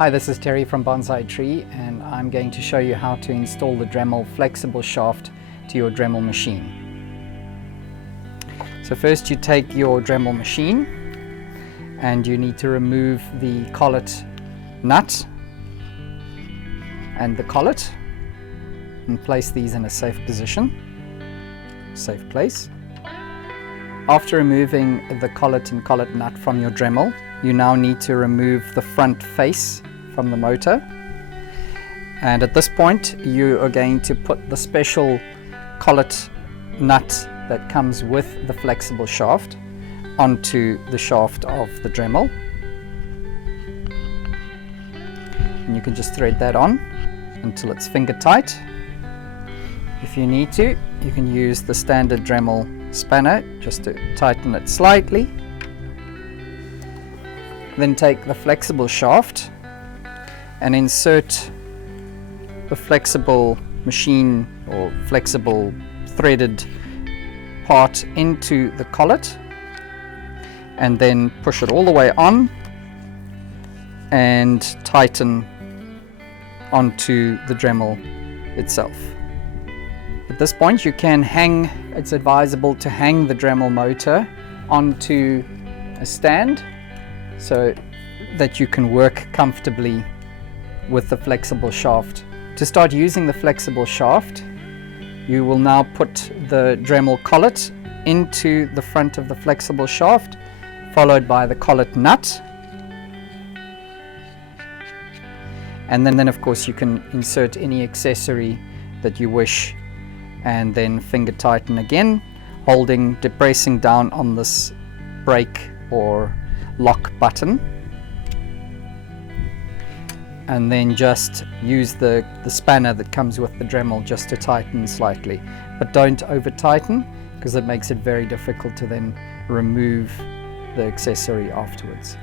Hi, this is Terry from Bonsai Tree, and I'm going to show you how to install the Dremel flexible shaft to your Dremel machine. So first you take your Dremel machine and you need to remove the collet nut and the collet and place these in a safe position, safe place. After removing the collet and collet nut from your Dremel, you now need to remove the front face from the motor, and at this point you are going to put the special collet nut that comes with the flexible shaft onto the shaft of the Dremel, and you can just thread that on until it's finger tight. If you need to, you can use the standard Dremel spanner just to tighten it slightly. Then take the flexible shaft and insert the flexible machine or flexible threaded part into the collet, and then push it all the way on and tighten onto the Dremel itself. At this point you can hang, it's advisable to hang the Dremel motor onto a stand so that you can work comfortably with the flexible shaft. To start using the flexible shaft, you will now put the Dremel collet into the front of the flexible shaft, followed by the collet nut, and then of course you can insert any accessory that you wish, and then finger tighten again, depressing down on this brake or lock button, and then just use the spanner that comes with the Dremel just to tighten slightly, but don't over tighten because it makes it very difficult to then remove the accessory afterwards.